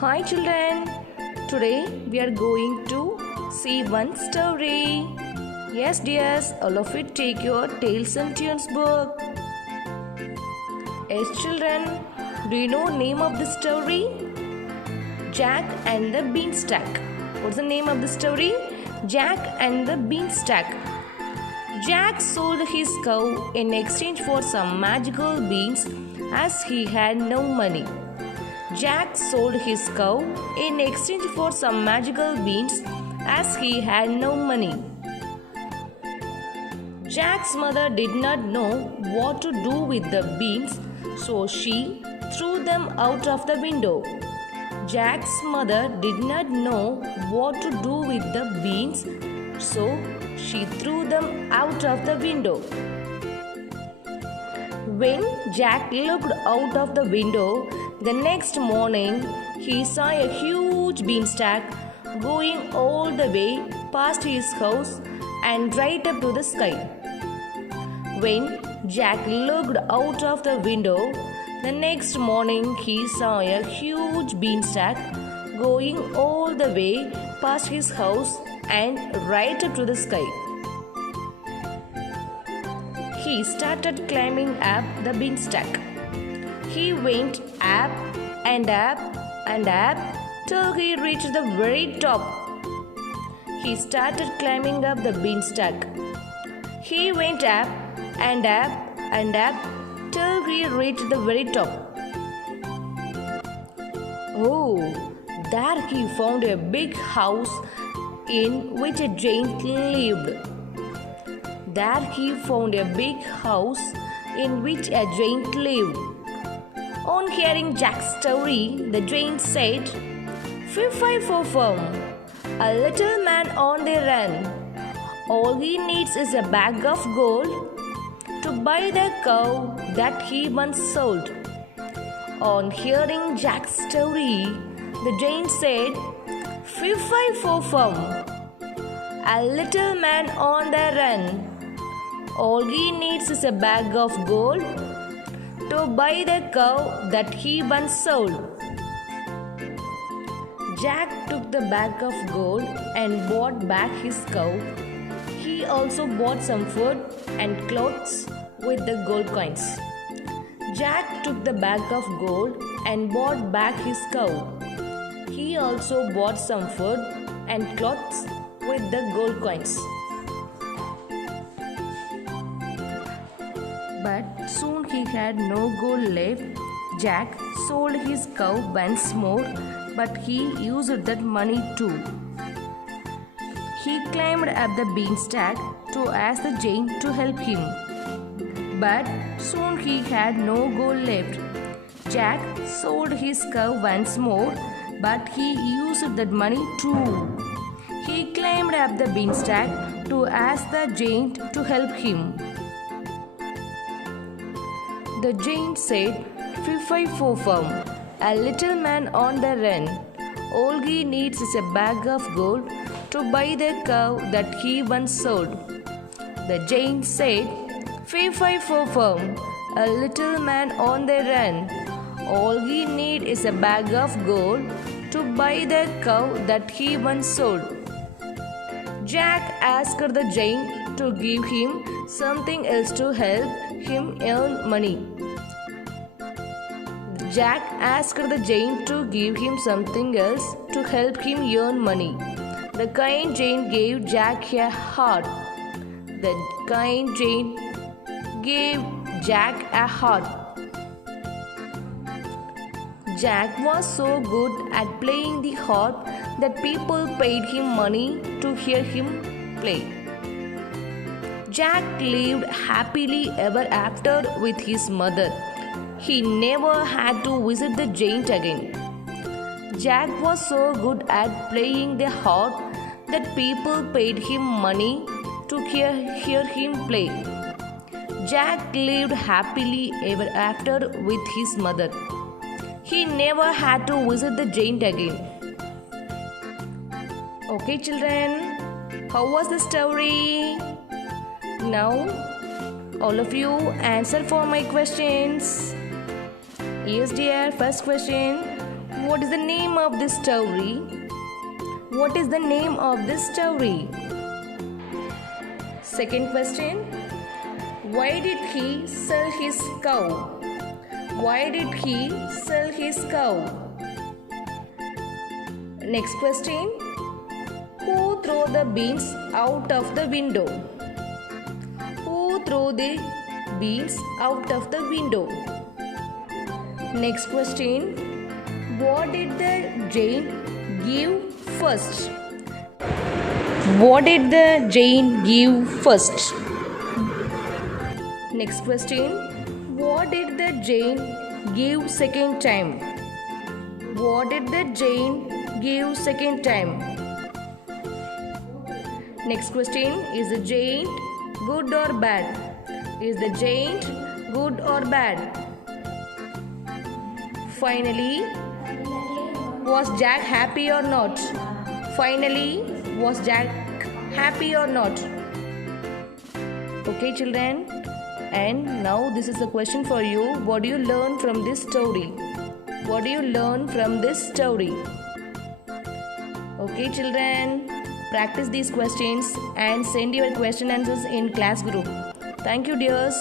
Hi children, today we are going to see one story. Yes dears, all of you take your Tales and Tunes book. Yes children, do you know name of the story? Jack and the Beanstalk. What's the name of the story? Jack and the Beanstalk. Jack sold his cow in exchange for some magical beans as he had no money. Jack sold his cow in exchange for some magical beans as he had no money. Jack's mother did not know what to do with the beans, so she threw them out of the window. Jack's mother did not know what to do with the beans, so she threw them out of the window. When Jack looked out of the window the next morning, he saw a huge beanstalk going all the way past his house and right up to the sky. When Jack looked out of the window the next morning, he saw a huge beanstalk going all the way past his house and right up to the sky. He started climbing up the beanstalk. He went up and up and up till he reached the very top. He started climbing up the beanstalk. He went up and up and up till he reached the very top. Oh, there he found a big house in which a giant lived. There he found a big house in which a giant lived. On hearing Jack's story, the giant said, "Fee-fi-fo-fum, a little man on the run. All he needs is a bag of gold to buy the cow that he once sold." On hearing Jack's story, the giant said, "Fee-fi-fo-fum, a little man on the run. All he needs is a bag of gold to buy the cow that he once sold." Jack took the bag of gold and bought back his cow. He also bought some food and clothes with the gold coins. Jack took the bag of gold and bought back his cow. He also bought some food and clothes with the gold coins. But soon he had no gold left. Jack sold his cow once more, but he used that money too. He climbed up the beanstalk to ask the giant to help him. But soon he had no gold left. Jack sold his cow once more, but he used that money too. He climbed up the beanstalk to ask the giant to help him. The giant said, "Fee-fi-fo-fum, a little man on the run. All he needs is a bag of gold to buy the cow that he once sold." The giant said, "Fee-fi-fo-fum, a little man on the run. All he needs is a bag of gold to buy the cow that he once sold." Jack asked the giant to give him something else to help him earn money. Jack asked the giant to give him something else to help him earn money. The kind giant gave Jack a heart. The kind giant gave Jack a heart. Jack was so good at playing the harp that people paid him money to hear him play. Jack lived happily ever after with his mother. He never had to visit the giant again. Jack was so good at playing the harp that people paid him money to hear him play. Jack lived happily ever after with his mother. He never had to visit the giant again. Okay children, how was the story? Now all of you answer for my questions. Yes dear, first question. what is the name of this story? What is the name of this story? Second question, why did he sell his cow? Why did he sell his cow? Next question, who threw the beans out of the window? Who threw the beans out of the window? Next question, what did the giant give first? What did the giant give first? Next question, what did the giant give second time? What did the giant give second time? Next question, is the giant good or bad? Is the giant good or bad? Finally, was Jack happy or not? Finally, was Jack happy or not? Okay, children. And now this is the question for you. What do you learn from this story? What do you learn from this story? Okay, children. Practice these questions and send your question answers in class group. Thank you, dears.